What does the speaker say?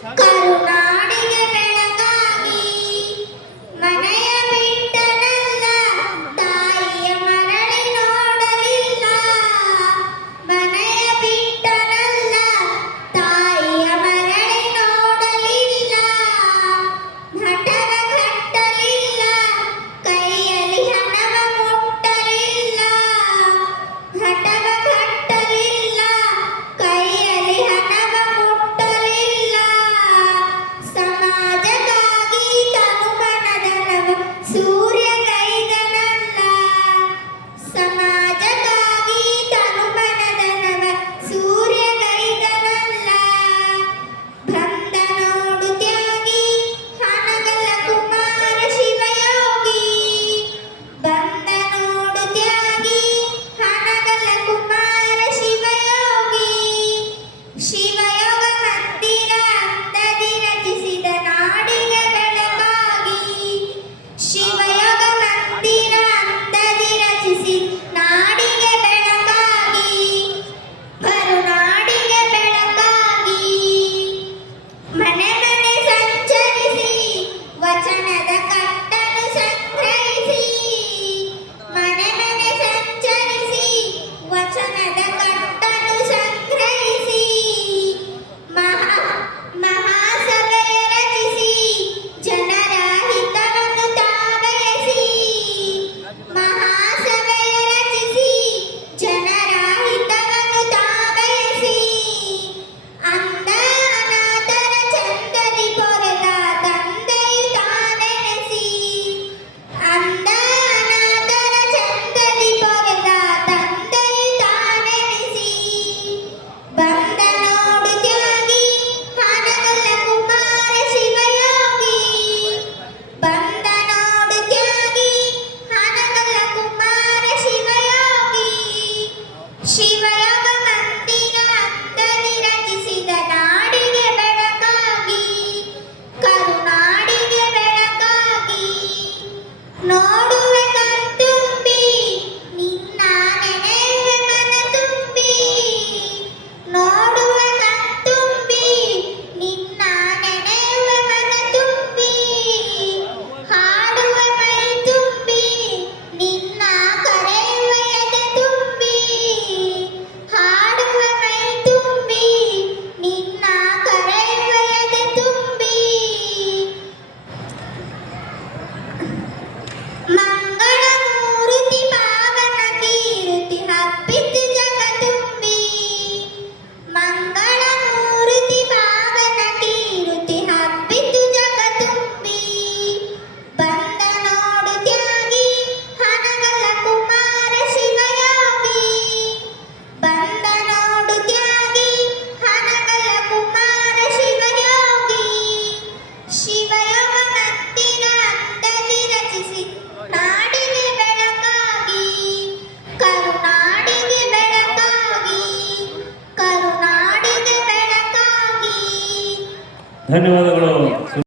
ಕರುನಾಡಿಗೆ ಬೆಳಗಾಗಿ ಮನೆಯ ಬಿಟ್ಟನಲ್ಲ, ತಾಯಿಯ ಮರಳಿ ನೋಡಲಿಲ್ಲ. ಮನೆಯ ಬಿಟ್ಟನಲ್ಲ, ತಾಯಿಯ ಮರಳಿ ನೋಡಲಿಲ್ಲ. ಹಠವ ಕಟ್ಟಲಿಲ್ಲ, ಕೈಯಲ್ಲಿ ಹಣವ ಮುಟ್ಟಲಿಲ್ಲ. ಹಠವ ಕಟ್ಟಲಿಲ್ಲ, ಕೈಯಲ್ಲಿ ಹಣವ ಮುಟ್ಟಲಿಲ್ಲ. ಸಮಾಜಕ್ಕಾಗಿ ತನುಮನದನವ ಸೂರ್ಯಗೈದನಲ್ಲ. ಸಮಾಜಕ್ಕಾಗಿ ತನುಮನದನವ ಸೂರ್ಯಗೈದನಲ್ಲ. ಬಂದ ನೋಡು ತ್ಯಾಗಿ ಹನಗಲ ಕುಮಾರ ಶಿವಯೋಗಿ. ಬಂದ ನೋಡು ತ್ಯಾಗಿ ಹನಗಲ ಕುಮಾರ ಶಿವಯೋಗಿ. ಶಿವಯೋಗ ಮಂದಿರ ಅಂದದಿ ರಚಿಸಿದ ನಾಡಿಗೆ ಬೆಳಕಾಗಿ. ಶಿವಯೋಗ ಮಂದಿರ ಅಂದದಿ ರಚಿಸಿ ನಾಡಿಗೆ ಬೆಳಕಾಗಿ. ಕರುನಾಡಿಗೆ ಬೆಳಕಾಗಿ ಮನೆ ಮನೆ ಸಂಚರಿಸಿ ವಚನದ ಕಟ್ಟನ್ನು ಸಂಗ್ರಹಿಸಿ. ಮನೆ ಮನೆ ಸಂಚರಿಸಿ ವಚನದ ಕಟ್ಟನ್ನು ಸಂಗ್ರಹಿಸಿ. ಮಹಾಸಭೆಯ ರಚಿಸಿ ಜನರ ಹಿತವನ್ನು ತಾಬಯಸಿ. ಮಹಾಸಭೆಯ ರಚಿಸಿ ಜನರ ಹಿತವನ್ನು ತಾಬಯಸಿ. ಅಂದ ಅನಾಥರ ಚಂದದಿ ಪೊರೆದ ತಂದೆಯು ತಾನೆನೆಸಿ. ಅಂದ ಅನಾಥರ ಚಂದದಿ ಪೊರೆದ ತಂದೆಯು ತಾನೆನೆಸಿ. ಬಂದ ನೋಡು ತ್ಯಾಗಿ ಹನಗಲ ಕುಮಾರ ಶಿವಯೋಗಿ. ಬಂದ ನೋಡು ತ್ಯಾಗಿ ಹನಗಲ ಕುಮಾರ ಶಿವಯೋಗಿ. ಶಿವಯೋಗ ಮಂದಿರ ಅಂದದಿ ರಚಿಸಿದ ನಾಡಿಗೆ ಬೆಳಕಾಗಿ. ಕರುನಾಡಿಗೆ ಬೆಳಕಾಗಿ ನೋಡುವೆ ಕಣ್ತುಂಬಿ ನಿನ್ನ ನೆನೆಯುವೆ ಮನ ತುಂಬಿ. ನೋಡುವೆ ಕಣ್ತುಂಬಿ ನಿನ್ನ ನೆನೆಯುವೆ ಮನ ತುಂಬಿ. ಹಾಡುವೆ ಮೈ ತುಂಬಿ ನಿನ್ನ ಕರೆಯುವೆ ಎದೆ ತುಂಬಿ. ಹಾಡುವೆ ಮೈ ತುಂಬಿ ನಿನ್ನ ಕರೆಯುವೆ ಎದೆ ತುಂಬಿ. ಮಂಗಳ ಮೂರುತಿ ಪಾವನ ಕೀರುತಿ ಹಬ್ಬಿತು ಜಗ ತುಂಬಿ. ಮಂಗಳ ಮೂರುತಿ ಪಾವನ ಕೀರುತಿ ಹಬ್ಬಿತು ಜಗ ತುಂಬಿ. ಬಂದ ನೋಡು ತ್ಯಾಗಿ ಹನಗಲ ಕುಮಾರ ಶಿವಯೋಗಿ. ಬಂದ ನೋಡು ತ್ಯಾಗಿ ಹನಗಲ ಕುಮಾರ ಶಿವಯೋಗಿ. ಶಿವಯೋಗ ಮಂದಿರ ಅಂದದಿ ರಚಿಸಿ ನಾಡಿಗೆ ಬೆಳಕಾಗಿ. ಕರುನಾಡಿಗೆ ಬೆಳಕಾಗಿ. ಕರುನಾಡಿಗೆ ಬೆಳಕಾಗಿ. ಧನ್ಯವಾದಗಳು.